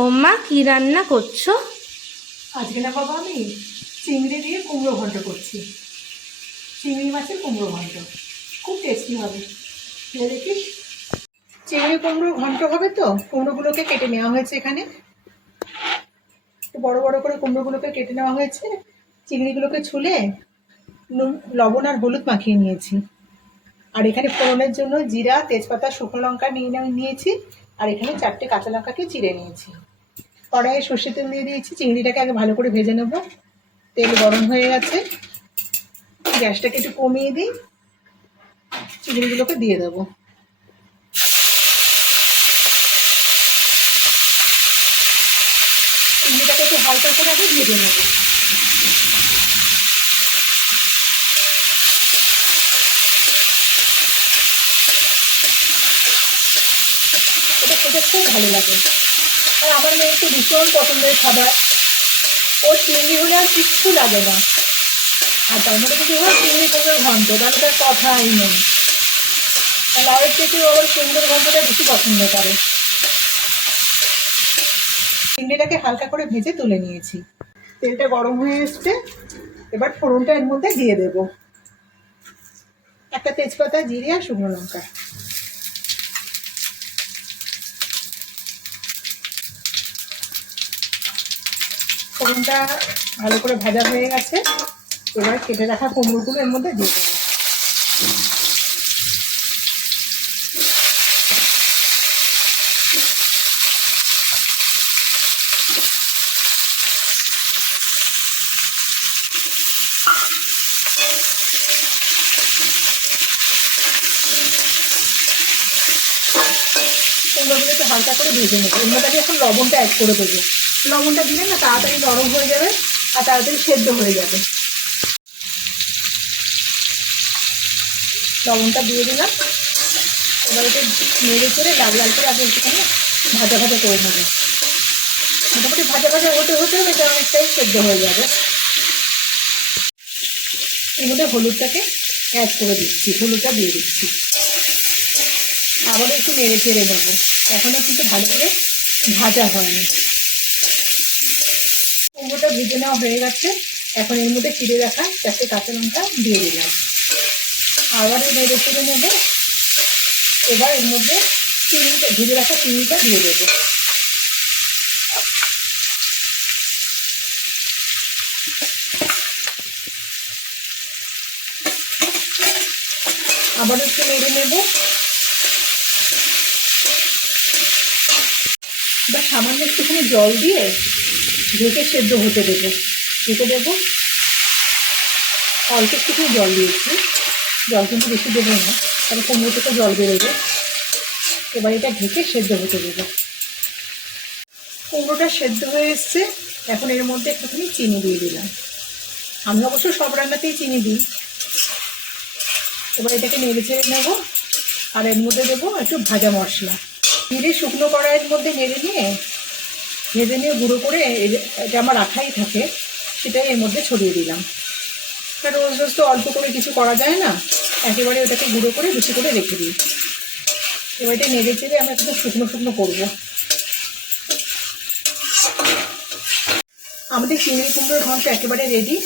ও মা কি রান্না করছ? আজকে না বাবা, আমি চিংড়ি দিয়ে কুমড়ো ঘন্ট করছি। চিংড়ি মাছের কুমড়ো ঘন্ট খুব টেস্টি হবে। দেখিস। চিংড়ি কুমড়ো ঘন্ট হবে তো? কুমড়োগুলোকে কেটে নেওয়া হয়েছে এখানে। বড় বড় করে কুমড়োগুলোকে কেটে নেওয়া হয়েছে। চিংড়িগুলোকে ছুলে নুন, লবণ আর হলুদ মাখিয়ে নিয়েছি। আর এখানে ফোড়নের জন্য জিরা, তেজপাতা, শুকনো লঙ্কা নিয়ে নিয়েছি। আর এখানে চারটে কাঁচা লঙ্কাকে চিড়ে নিয়েছি। কড়াইয়ে সর্ষে তেল দিয়ে দিয়েছি, চিংড়িটাকে আগে ভালো করে ভেজে নেব। তেল গরম হয়ে গেছে। গ্যাসটাকে একটু কমিয়ে দিই। চিংড়িগুলোকে দিয়ে দেবো। চিংড়িটাকে একটু হালকা করে আগে ভেজে নেব। এটা খুব ভালো লাগে। আর আমার মেয়ে তো ভীষণ পছন্দের খাবার। ও চিংড়ি হলে আর কিচ্ছু লাগে না। আর তার মধ্যে যদি হয় চিংড়ি কুমড়োর ঘন্ট তাহলে তার কথাই নেই। লাউয়ের থেকে ও আবার কুমড়োর ঘন্টটা বেশি পছন্দ করে। চিংড়িটাকে হালকা করে ভেজে তুলে নিয়েছি। তেলটা গরম হয়ে এসছে। এবার ফোড়নটা এর মধ্যে দিয়ে দেবো। একটা তেজপাতা, জিরে আর শুকনো লঙ্কা। ফোড়নটা ভালো করে ভাজা হয়ে গেছে। এবার কেটে রাখা কুমড়োগুলো এর মধ্যে দিয়ে দেবো। হালকা করে ভেজে নেব। এর মধ্যে এখন লবণটা অ্যাড করে দেবো। লবণটা দিলে না তাড়াতাড়ি নরম হয়ে যাবে আর তাড়াতাড়ি সেদ্ধ হয়ে যাবে। লবণটা দিয়ে দিলাম। এবার এটা নেড়ে করে লাল লাল করে আগে একটুখানি ভাজা ভাজা করে নেব। মোটামুটি ভাজা ভাজা হতে হতে এটা অনেকটাই সেদ্ধ হয়ে যাবে। এর মধ্যে হলুদটাকে অ্যাড করে দিচ্ছি, হলুদটা দিয়ে দিচ্ছি। আবার একটু নেড়ে চেড়ে নেব। এখনও কিন্তু ভালো করে ভাজা হয়নি। ভেজে নেওয়া হয়ে গেছে। এখন এর মধ্যে চিড়ে রাখা চারটে কাঁচা লঙ্কা দিয়ে দিলাম। আবার নেড়ে চেড়ে নেব। এবার এর মধ্যে চিনিটা, ভেজে রাখা চিনিটা দিয়ে দেবো। আবার একটু নেড়ে নেব। বা সামান্য একটুখানি জল দিয়ে ঢেকে সেদ্ধ হতে দেবো। ঢেকে দেবো। অল্প একটু জল দিয়েছি। জল কিন্তু বেশি দেবো না তাহলে কুমড়ো থেকে জল বেরোবে। এবার এটা ঢেকে সেদ্ধ হতে দেবো। কুমড়োটা সেদ্ধ হয়ে এসছে। এখন এর মধ্যে একটুখানি চিনি দিয়ে দিলাম। আমি অবশ্য সব রান্নাতেই চিনি দিই। এবার এটাকে নেড়ে ছেড়ে নেব। আর এর মধ্যে দেবো একটু ভাজা মশলা। জিরে শুকনো কড়াইয়ের মধ্যে নেড়ে নিয়ে ভেজে নিয়ে গুঁড়ো করে এটা আমার রাখাই থাকে, সেটাই এর মধ্যে ছড়িয়ে দিলাম। কারণ রোজ রোজ তো অল্প করে কিছু করা যায় না, একেবারে ওটাকে গুঁড়ো করে বেশি করে রেখে দিই। এবার এটা নেড়ে চেড়ে আমরা একটু শুকনো শুকনো করব। আমাদের চিংড়ি কুমড়োর ঘন্ট একেবারে রেডি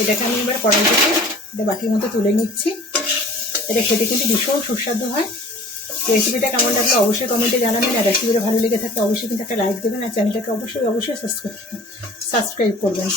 এটাকে আমি এবার কড়াই থেকে এটা বাটির মধ্যে তুলে নিচ্ছি। এটা খেতে কিন্তু ভীষণ সুস্বাদু হয়। রেসিপিটা কেমন লাগল অবশ্যই কমেন্টে জানাবেন, আর রেসিপিটা ভালো লেগে থাকলে অবশ্যই কিন্তু একটা লাইক দেবেন, আর চ্যানেলটাকে অবশ্যই অবশ্যই সাবস্ক্রাইব সাবস্ক্রাইব করবেন।